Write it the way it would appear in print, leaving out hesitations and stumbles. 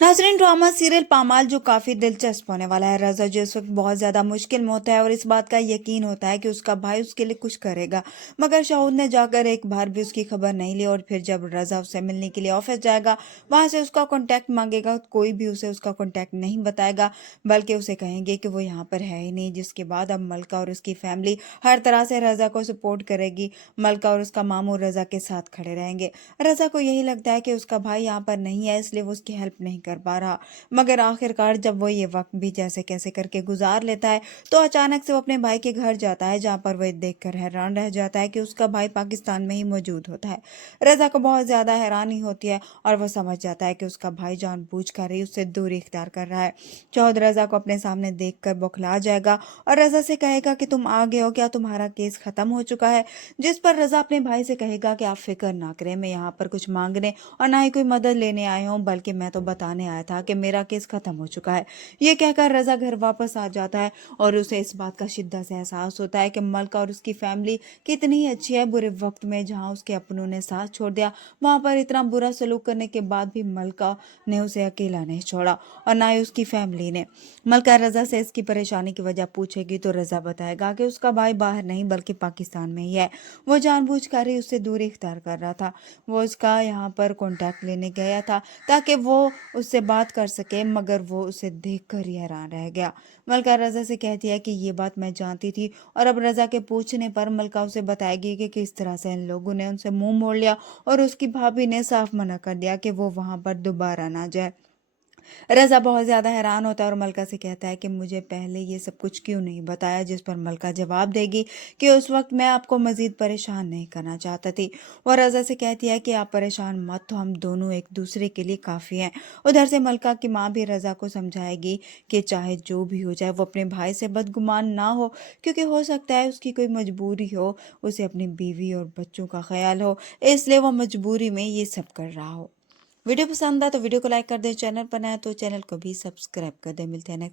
नाज़रीन, drama serial पामाल जो काफ़ी दिलचस्प होने वाला है। रज़ा जो इस वक्त बहुत ज़्यादा मुश्किल में होता है और इस बात का यकीन होता है कि उसका भाई उसके लिए कुछ करेगा, मगर शाहूद ने जाकर एक बार भी उसकी खबर नहीं ली। और फिर जब रज़ा उससे मिलने के लिए ऑफिस जाएगा, वहाँ से उसका कॉन्टैक्ट मांगेगा, तो कोई भी उसे उसका कॉन्टैक्ट नहीं बताएगा, बल्कि उसे कहेंगे कि वो यहाँ पर है ही नहीं। जिसके बाद अब मलका और उसकी फैमिली हर तरह से रज़ा को सपोर्ट करेगी। मलका और उसका मामू रज़ा के साथ खड़े रहेंगे। रज़ा को यही लगता है कि उसका भाई यहाँ पर नहीं है, इसलिए वो उसकी हेल्प नहीं कर पा रहा। मगर आखिरकार जब वो ये वक्त भी जैसे कैसे करके गुजार लेता है, तो अचानक से वो अपने भाई के घर जाता है, जहाँ पर वो देखकर हैरान रह जाता है कि उसका भाई पाकिस्तान में ही मौजूद होता है। रज़ा को बहुत ज़्यादा हैरानी होती है और वो समझ जाता है कि उसका भाई जानबूझकर ही उससे दूरी इख्तियार कर रहा है। चौध रज़ा को अपने सामने देखकर बौखला जाएगा और रज़ा से कहेगा कि तुम आ गए हो, क्या तुम्हारा केस ख़त्म हो चुका है? जिस पर रज़ा अपने भाई से कहेगा कि आप फिक्र ना करें, मैं यहाँ पर कुछ मांगने और ना ही कोई मदद लेने आया हूँ, बल्कि मैं तो बताने आया था कि मेरा केस खत्म हो चुका है। ये कहकर रज़ा घर वापस आ जाता है और उसे इस बात का शिद्दत से एहसास होता है कि मलका और उसकी फैमिली कितनी अच्छी है। बुरे वक्त में जहाँ उसके अपनों ने साथ छोड़ दिया, वहाँ पर इतना बुरा सलूक करने के बाद भी मलका ने उसे अकेला नहीं छोड़ा और ना ही उसकी फैमिली ने। मलका रज़ा से इसकी परेशानी की वजह पूछेगी तो रज़ा बताएगा कि उसका भाई बाहर नहीं बल्कि पाकिस्तान में ही है। वो जानबूझकर ही उससे दूरी इख्तियार कर रहा था। वो उसका यहाँ पर कॉन्टैक्ट लेने गया था ताकि वो उससे बात कर सके, मगर वो उसे देखकर ही हैरान रह गया। मलका रज़ा से कहती है कि ये बात मैं जानती थी। और अब रज़ा के पूछने पर मलका उसे बताएगी कि किस तरह से इन लोगों ने उनसे मुंह मोड़ लिया और उसकी भाभी ने साफ मना कर दिया कि वो वहां पर दोबारा ना जाए। रज़ा बहुत ज़्यादा हैरान होता है और मलका से कहता है कि मुझे पहले ये सब कुछ क्यों नहीं बताया, जिस पर मलका जवाब देगी कि उस वक्त मैं आपको मज़ीद परेशान नहीं करना चाहता थी। वो रज़ा से कहती है कि आप परेशान मत हो, हम दोनों एक दूसरे के लिए काफ़ी हैं। उधर से मलका की माँ भी रज़ा को समझाएगी कि चाहे जो भी हो जाए वो अपने भाई से बदगुमान ना हो, क्योंकि हो सकता है उसकी कोई मजबूरी हो, उसे अपनी बीवी और बच्चों का ख्याल हो, इसलिए वो मजबूरी में ये सब कर रहा हो। वीडियो पसंद आए तो वीडियो को लाइक कर दें, चैनल पर नया तो चैनल को भी सब्सक्राइब कर दें। मिलते हैं नेक्स्ट